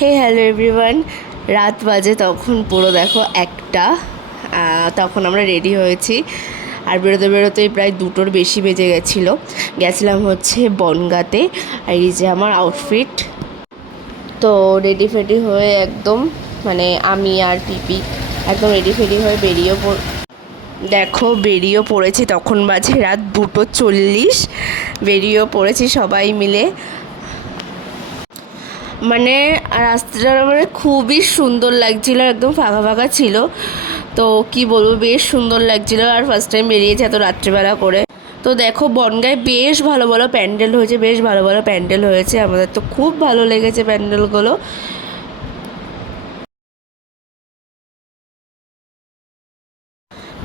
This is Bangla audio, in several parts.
Hello everyone. রাত বাজে তখন পুরো দেখো একটা। তখন আমরা রেডি হয়েছি আর বেরোতে বেরোতেই প্রায় 2টোর বেশি বেজে গেছিলো। গেছিলাম হচ্ছে বনগাঁতে। আর এই যে আমার আউটফিট, তো রেডি ফেডি হয়ে একদম মানে আমি আর পিপি একদম রেডি ফেডি হয়ে বেরিয়েও পড়েছি। তখন বাজে রাত 2:40, বেরিয়েও পড়েছি সবাই মিলে। মানে রাস্তাটা মানে খুবই সুন্দর লাগছিল, একদম ফাঁকা ফাঁকা ছিল, তো কি বলবো বেশ সুন্দর লাগছিল। আর ফার্স্ট টাইম বেরিয়েছে এত রাত্রিবেলা করে। তো দেখো বনগাঁয় বেশ ভালো ভালো প্যান্ডেল হয়েছে, বেশ ভালো ভালো প্যান্ডেল হয়েছে, আমাদের তো খুব ভালো লেগেছে প্যান্ডেলগুলো।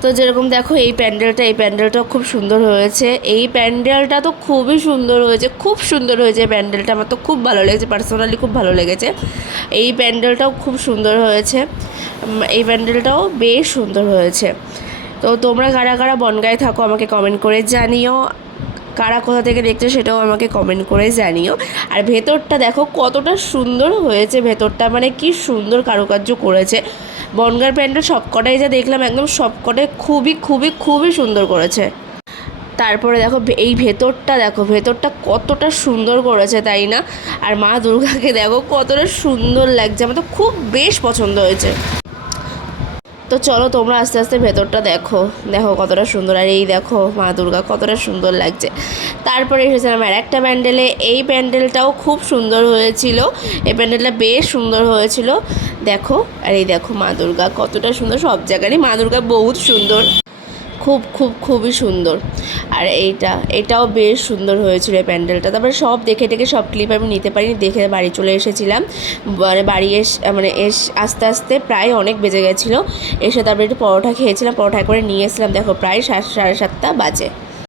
তো যেরকম দেখো এই প্যান্ডেলটাও খুব সুন্দর হয়েছে। এই প্যান্ডেলটা তো খুবই সুন্দর হয়েছে, খুব সুন্দর হয়েছে প্যান্ডেলটা, আমার তো খুব ভালো লেগেছে, পার্সোনালি খুব ভালো লেগেছে। এই প্যান্ডেলটাও খুব সুন্দর হয়েছে, এই প্যান্ডেলটাও বেশ সুন্দর হয়েছে। তো তোমরা কারা কারা বনগাঁয় থাকো আমাকে কমেন্ট করে জানিও, কারা কোথা থেকে দেখছো সেটাও আমাকে কমেন্ট করে জানিও। আর ভেতরটা দেখো কতটা সুন্দর হয়েছে, ভেতরটা মানে কি সুন্দর কারুকার্য করেছে। বনগাঁর প্যান্ডেল সবকটাই যা দেখলাম একদম সবকটাই খুবই খুবই খুবই সুন্দর করেছে। তারপরে দেখো এই ভেতরটা দেখো, ভেতরটা কতটা সুন্দর করেছে তাই না? আর মা দুর্গাকে দেখো কতটা সুন্দর লাগছে, আমার তো খুব বেশ পছন্দ হয়েছে। তো চলো তোমরা আস্তে আস্তে ভেতরটা দেখো, দেখো কতটা সুন্দর। আর এই দেখো মা দুর্গা কতটা সুন্দর লাগছে। তারপরে এসেছিলাম আর একটা প্যান্ডেলে, এই প্যান্ডেলটাও খুব সুন্দর হয়েছিল, এই প্যান্ডেলটা বেশ সুন্দর হয়েছিল। দেখো আর এই দেখো মা দুর্গা কতটা সুন্দর, সব জায়গারই মা দুর্গা বহুত সুন্দর, খুব খুব খুবই সুন্দর। আর এটাও বেশ সুন্দর হয়েছিল এই প্যান্ডেলটা। তারপরে সব দেখে টেকে সব ক্লিপ আমি নিতে পারিনি, দেখে বাড়ি চলে এসেছিলাম। মানে বাড়ি আস্তে আস্তে প্রায় অনেক বেজে গেছিলো। এসে তারপরে একটু পরোটা খেয়েছিলাম, পরোটা করে নিয়ে এসেছিলাম, দেখো প্রায় 7:30 বাজে।